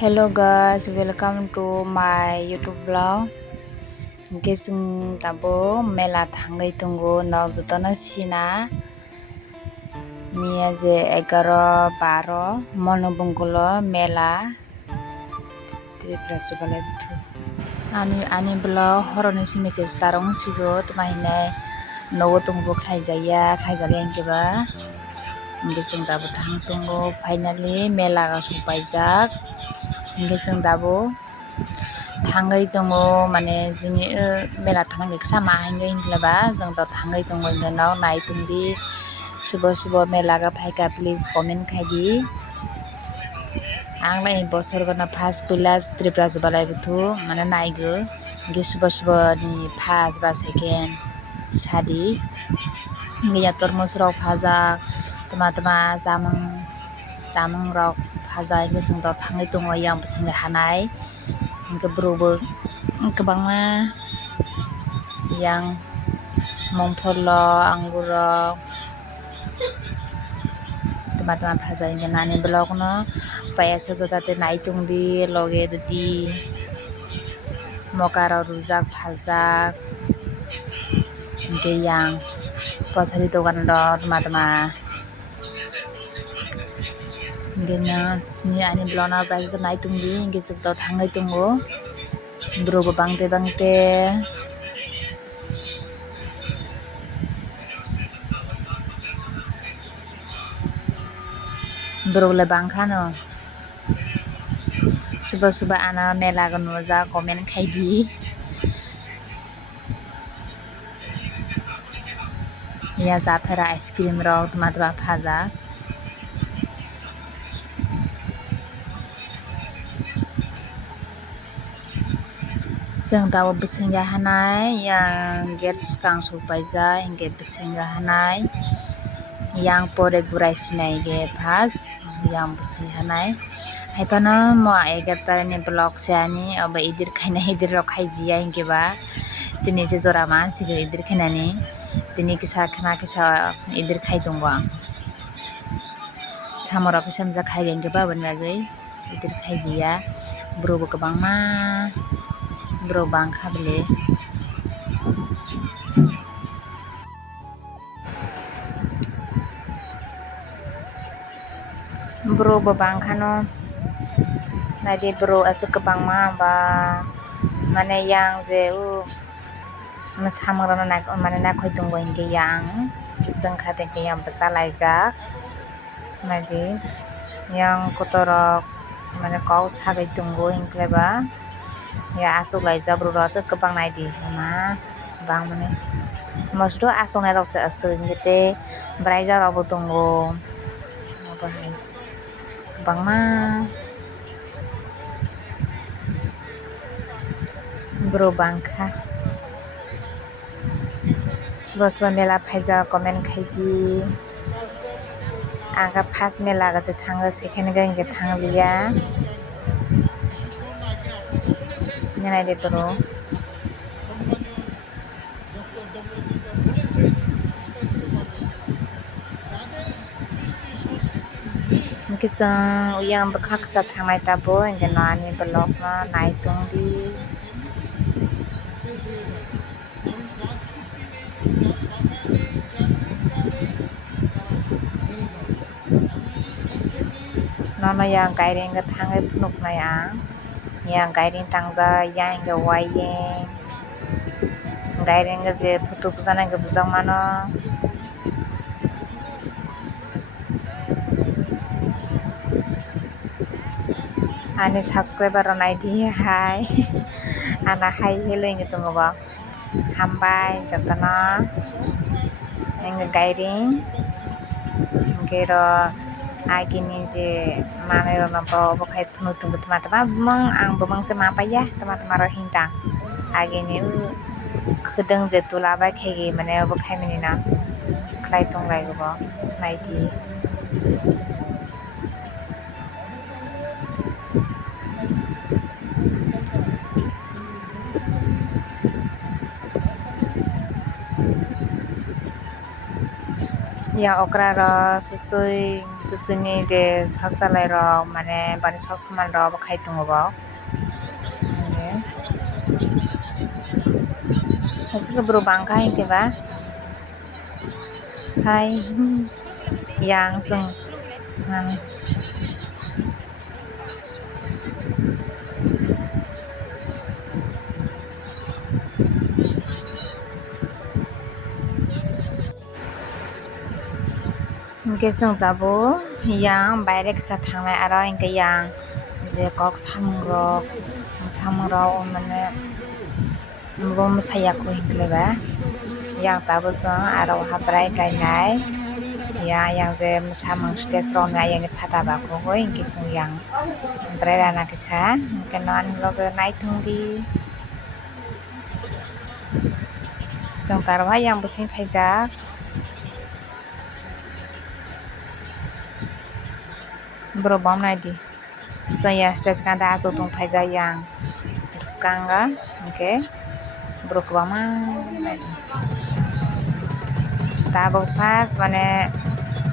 Hello guys, welcome to my YouTube vlog. Gising tabo mela thangai tungo nog jotona sina niya je 11-12 monobungkulo mela tripura subale ani vlog horoni si message tarong sigo tumahine nogo tungbo khaijaya engkeba gising tabo thang tungo finally mela ga supaijak gising tabo thangai tongo mane jini mela thangai sama hangai hinglaba jong to thangai tongo ingeno naitungdi subo mela ga phaika please comment khaidi anglai bosor gona first pila tripura jubalai buthu mane naigo ge subo ni first ba second sadi ngiya tormos rok phajak tama jamung rok phajak gising to thangai tongo yang bwsangni hanai hingke brobo kwbangma yang mongphollo angur rok tama phajak hingke nani blog no paiyasa jotate naitungdi loge rwdi moka rok rujak phaljak hingke yang pothari dogan rok tama hingke sini ani blog no paiyasa naitungdi hingke jokto thangai tongo brobo bangte borok bangkhano subo ana mela go nujak comment khaidi ya jathara ice cream rok tama phajak jong tabo bwsingga hanai yang gate swkang supaijak hingke bwsingga hanai yang pore gurai sinai ge first yang bwsing hanai haifano mo 11 tarani blog chani obo idir khaina idir rok khaijiya hingkeba tini je jora mansigo idir khainani tini kisa idir khai tongo ang samorok samjak khaiga hingke baboni bagui idir khaijiya brobo kwbangma borok bangkha bele borok bo bangkhano naide borok asuk kwbangma ba mane yang je samung rok mane nakhoi tongo hingke yang jongkha tengke yang bwchalaijak naide yang kotorok mane kok sagai tongo hingkleba ya achuklaijak borok rok asuk kwbang naidi ma bangmani mosto achuknai rok se asuk hingke tei braijak rok bo tongo kwbangma borok bangkha subo mela phaijak comment khaidi aga first mela ga je thango second ga hingke thangliya naide borok hingke chong yang bwkha kisa thangnai tabo hingke no ani blog no naitungdi nono yang gairing ga thangai phunuknai ang yang gairing tangjak yang hingke wayeng gairing ga je photo bujanai ga bujakmano ani subscriber rok naidi hai ana hai hello hingke tongo bo hambai jotono hingke gairing hingke ro agini je manui rok no bo khai phunuk tongo tama bumang ang bumang se mapaiya tama ro hingtang agini khwdwng je tulabai khaigi mane obo khaimani no khlai tonglai bo naidi yang okra ro susui de saksalai ro mane bani sok saman ro khai tongo bo Hasike bro bangka hingke ba hai yang sung hingke sung tabo yang baire kisa thangnai aro hingke yang je kok samung rok mane bo mosaya ko hingkle ba yang tabo sung aro habrai gainai yang je samung stage rok na yang phata ba ko hingke sung yang brai rana kisa hingke non loge naitung di jong tarwa yang busing phaijak bro bom nai di saya stage kanda aso tung phaijak yang skanga hingke bro kwama nai di tabo first mane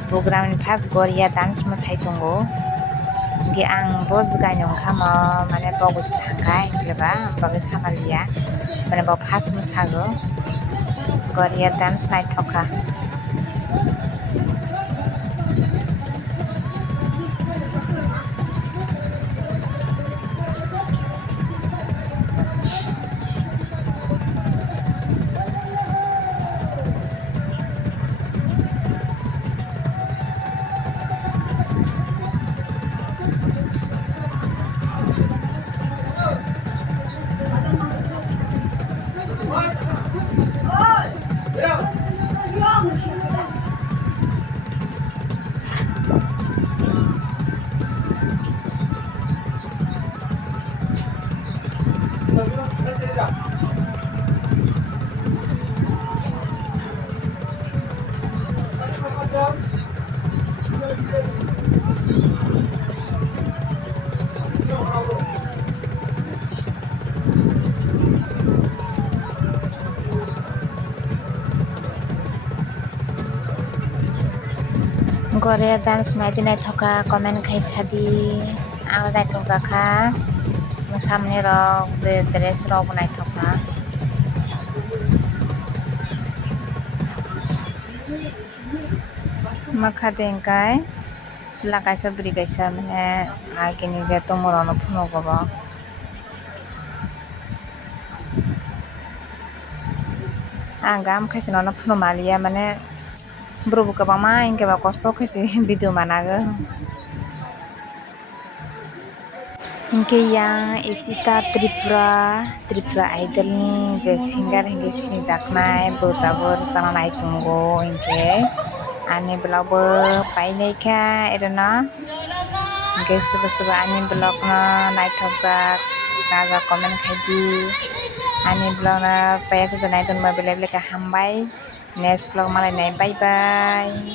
program ni first goria dance masai tongo hingke ang bo jgai nongkhamo mane bogus thangkai hingkleba bogus samalia mane bo first mosago goria dance naithoka Korea dance naiti naithoka comment khaisa di ang naithogjaka samni rok dress rok bo naithoka makha tengkai sila kaisa bri kaisa mane agini je tomorono phunogo bo ang gam khaisa no phuno malia mane bro bo kwbangma hingke ba kosto khaisi video manago hingke yang Esita Tripura idol ni je singer hingke sinijaknai bo tabo rwchakna naitongo hingke ani blog bo painai kha erono hingke sobo ani blog no naithokjak jaga comment khaidi ani blog no paya se naiton ma belai belai ke hambai next blog malai nai bye bye.